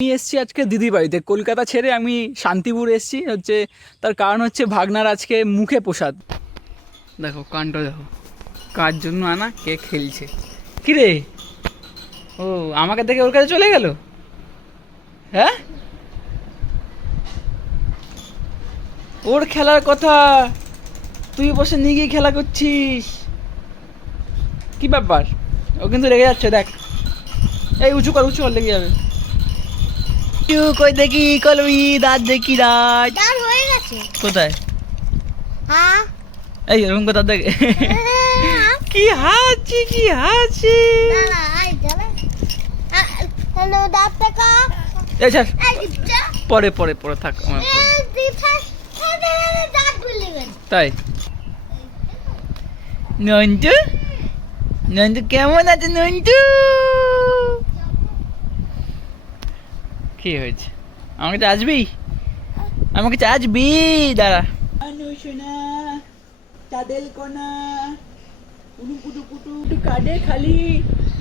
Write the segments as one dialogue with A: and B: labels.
A: আমি এসেছি আজকে দিদি বাড়িতে। কলকাতা ছেড়ে আমি শান্তিপুর এসেছি। হচ্ছে তার কারণ হচ্ছে ভাগনার আজকে মুখে প্রসাদ। দেখো কাণ্ড দেখো। কার জন্য আনা কে খেলছে? কি রে ও আমাকে দেখে ওর কাছে চলে গেল? হ্যাঁ? ওর খেলার কথা তুই বসে নিয়ে গিয়ে খেলা করছিস। কি ব্যাপার? ও কিন্তু রেগে যাচ্ছে দেখ। এই উঁচু কর উঁচু কর লেগে যাবে। বিট্টু কই দেখি কলমি দাঁত দেখি দাঁত
B: দাঁত হয়ে গেছে।
A: কোথায়?
B: হ্যাঁ?
A: এই এরকম কথা দেখে। কি হাসি কি হাসি পরে পরে পরে থাক আমার। তাই নন্দু নন্দু কেমন আছে নন্দু কি হয়েছে? আসবি আমার কাছে আসবি দাঁড়া। সোনা চাঁদের কোনা কুটু কুটু কুটু কুটু কাঁদে খালি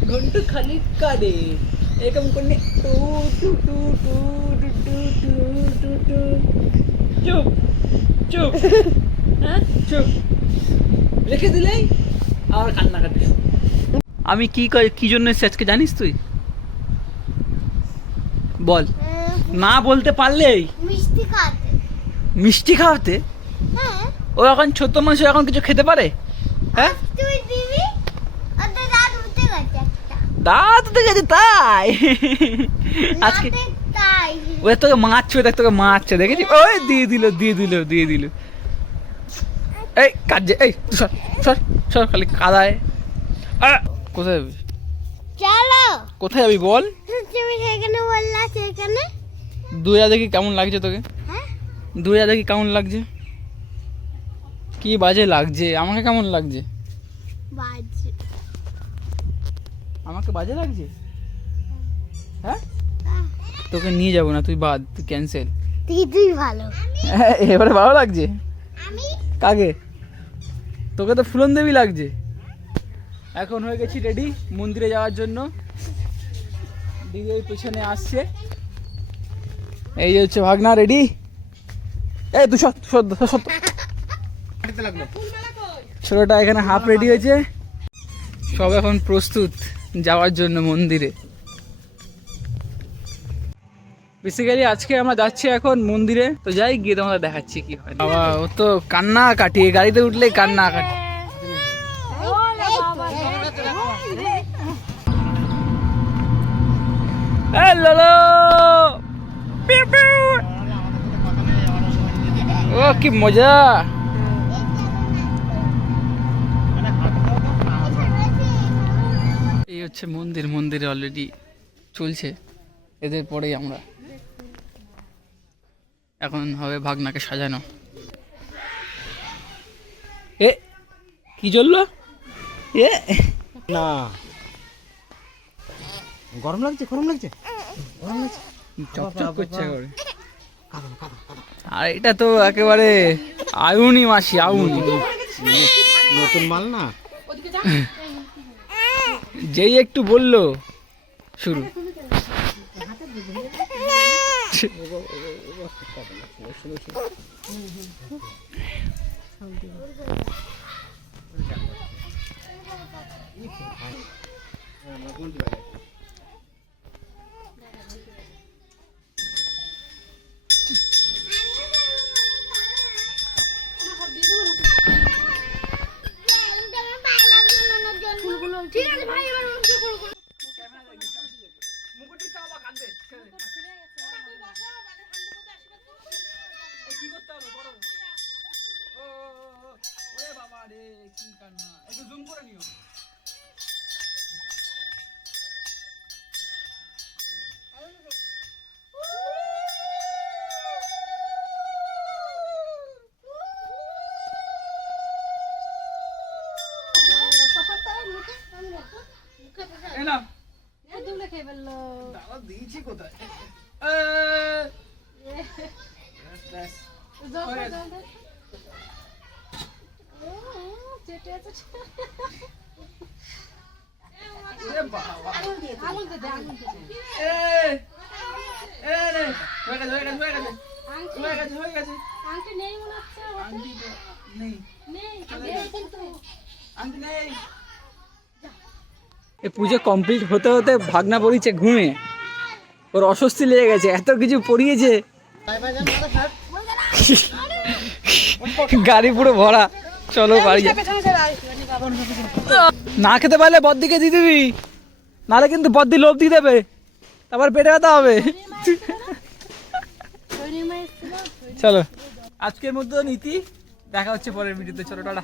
A: ঘন্টু খালি কাঁদে। এরকম করে টু টু টু টু টু টু টু টু টু। চুপ চুপ হ্যাঁ চুপ। রেখে দিলেই আর কান্নাকাটি শুরু। আমি কি কি জন্য এসেছি আজকে জানিস তুই? বল। না বলতে পারলেই?
B: মিষ্টি খাতে
A: মিষ্টি খাওয়াতে?
B: হ্যাঁ।
A: ও এখন ছোট মানুষ এখন কিছু খেতে পারে? হ্যাঁ?
B: দাঁত উঠে গেছে
A: তাই? আজকে ওই তোকে মারছে দেখ তোকে মারছে দেখেছি? ওই দিয়ে দিল দিয়ে দিল দিয়ে দিল। এই কাজে এই সর সর সর খালি কাদায়। কোথায়
B: চলো
A: কোথায় যাবি বল?
B: তুমি সেখানে বললা সেখানে?
A: দূরে দেখি কেমন লাগছে তোকে?
B: হ্যাঁ?
A: দূরে দেখি কেমন লাগছে? কি বাজে লাগছে? আমাকে কেমন লাগছে?
B: বাজে।
A: আমাকে বাজে লাগছে? হ্যাঁ। তোকে নিয়ে যাব না তুই বাদ তুই ক্যান্সেল
B: তুই ভালো।
A: এবারে ভালো লাগছে?
B: আমি?
A: কাকে? তোকে তো ফুলন দেবী লাগছে। এখন হয়ে গেছি রেডি মন্দিরে যাওয়ার জন্য। দিদি ওই পেছনে আসছে। এই যে হচ্ছে ভাগনা রেডি। এই সত ছোটটা এখানে হাফ রেডি হয়েছে। সব এখন প্রস্তুত যাওয়ার জন্য মন্দিরে। বেসিক্যালি আজকে আমরা যাচ্ছি এখন মন্দিরে। তো যাই গিয়ে তোমাদের দেখাচ্ছি কি হয়। বাবা, ও তো কান্না কাটি গাড়িতে উঠলেই কান্না কাটি ও, কি মজা! এই হচ্ছে মন্দির, মন্দিরে অলরেডি চলছে। এদের পরেই আমরা। এখন হবে ভাগনাকে সাজানো। এ, কি চলল এ,
C: না। গরম লাগছে গরম লাগছে? গরম লাগছে।
A: চকচক করছে একেবারে। আর এটা তো একেবারে আয়ুনি মাসি আয়ুনি।
C: নতুন মাল না?
A: যেই একটু বলল শুরু।
B: ঠিক কি কান্না একটু জুম করে
A: নিও। দিয়েছি কোথায়? ব্যাস। ব্যাস পুজো কমপ্লিট হতে হতে ভাগনা পড়িয়েছে ঘুমে। ওর অস্বস্তি লেগে গেছে, এত কিছু পড়িয়েছে। গাড়ি পুরো ভরা। চলো বাড়ি না খেতে পারলে বদ্দিকে দিয়ে দিবি। নাহলে কিন্তু বদ্দি লোভ দিয়ে দেবে। তারপর পেটে ব্যথা হবে। চলো। আজকের মতো নীতি দেখা হচ্ছে পরের ভিডিওতে। চলো টাটা।